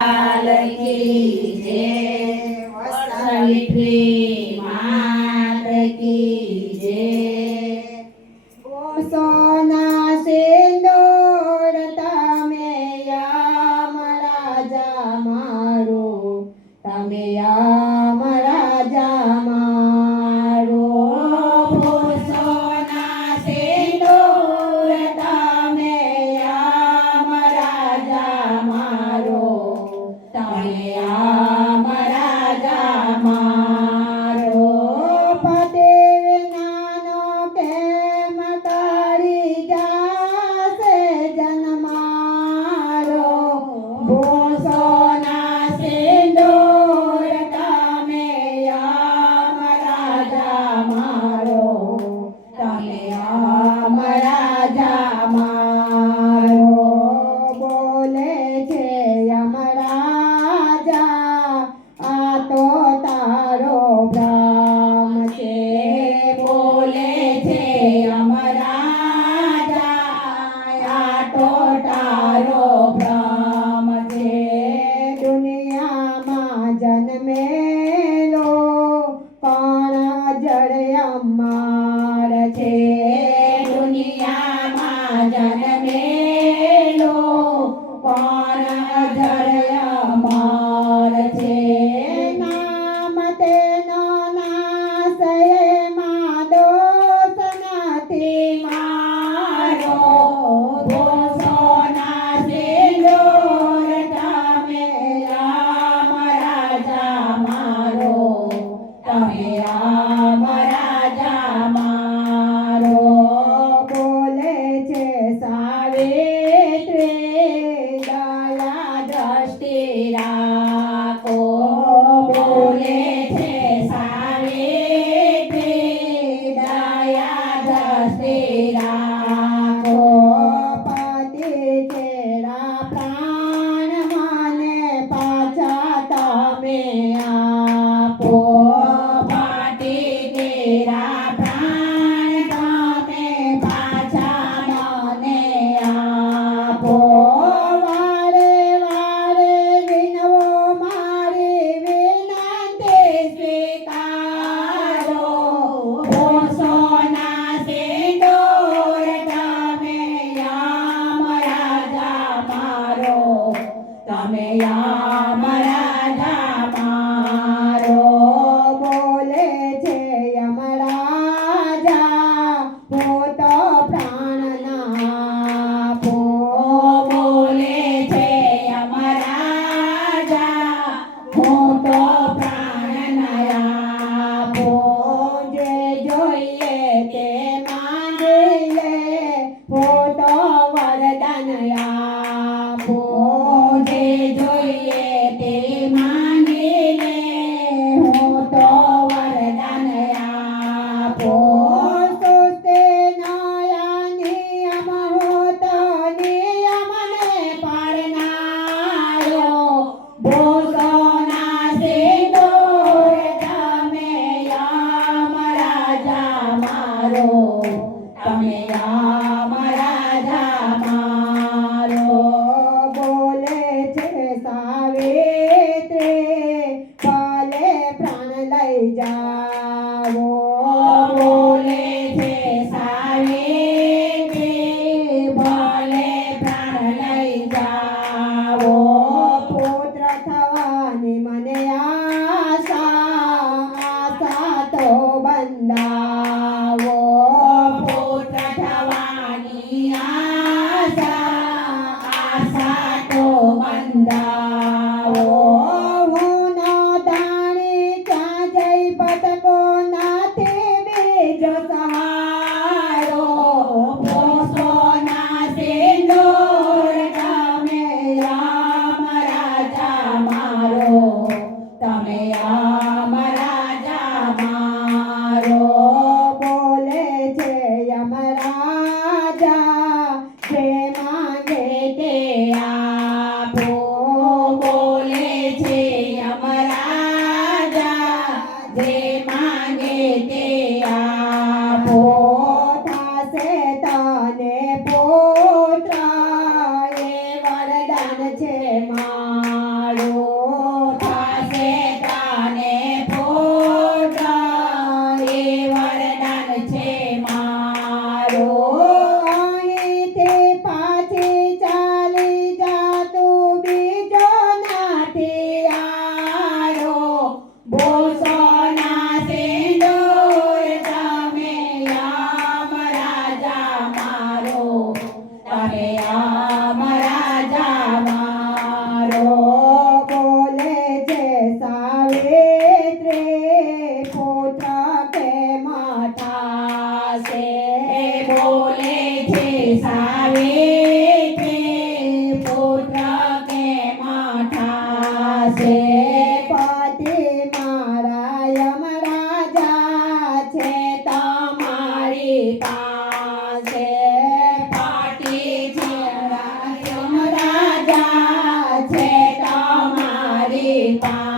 लाल की जय, सावित्री मात की जय। सोना सिंदूर તમે યામ રાજા મારો, તમે યામ રાજા મારો. સોના સિંદૂર તમે યામ રાજા મારો, તમે યામ રાજા મારો. પતિ વિનાનો કેમ કરી જાશે જન્મારો. સોના સિંદૂર તમે યામ રાજા મારો, તમે યામ રાજા મારો. બોલે છે યમરાજા, આ તો તારો ભ્રમ છે. બોલે છે યમરાજા, આ તો તારો ભ્રમ છે. દુનિયામાં જન્મેલો કોણ જડ અમાર છે. દુનિયામાં જન્મેલો કોણ અજર અમર છે. નામ તેનો નાશ એમાં દોષ નથી મારો. સોના સિંદૂર તમે યામ રાજા મારો, તમે યામ રાજા મારો. બોલે છે સાવિત્રી, દયા દ્રષ્ટિ રાખો. બોલે છે સાવિત્રી, દયા દ્રષ્ટિ રાખો. પતિ તેરા પ્રાણ મને પાછા તમે આપો. પાટી તેરા પ્રાણ તમે પાછા મને આપો. વારે વારે વિનવો મારી વિનંતી સ્વીકારો. સોના સિંદૂર તમે યામ રાજા મારો, તમે યામ રાજા મારો. બોલે છે યમરાજા, હું તો પ્રાણ નાપો. બોલે છે યમરાજા, હું તો પ્રાણ આપો. જે જોઈએ તે માંગી લે, હું તો વરદાન આપો. જે જોઈએ તે માંગી લે, હું તો વરદાન આપો. સુસ્તે નયા નિયમ હું તો નિયમને પાળનારો. સોના સિંદૂર તમે યામ રાજા મારો, તમે યામ રાજા મારો. બોલે છે સાવિત્રી, ભલે પ્રાણ લઈ જાવો. બોલે છે સાવિત્રી, ભલે પ્રાણ લઈ જાવો. પુત્ર થવાની મને આશા તો બંધાવો. પુત્ર થવાની આશા તો બંધાવો. હું નો દાણી ક્યાં જઈ ભટકો, નથી બીજો સહારો. સોના સિંદૂર તમે યામ રાજા મારો, તમે યામ રાજા મારો. બોલે છે યમરાજા, જે માંગે તે આપો. પાસે પતિ મારા યમરાજા છે તમારી પાસે પાટી છે રાજા છે તમારી પાસે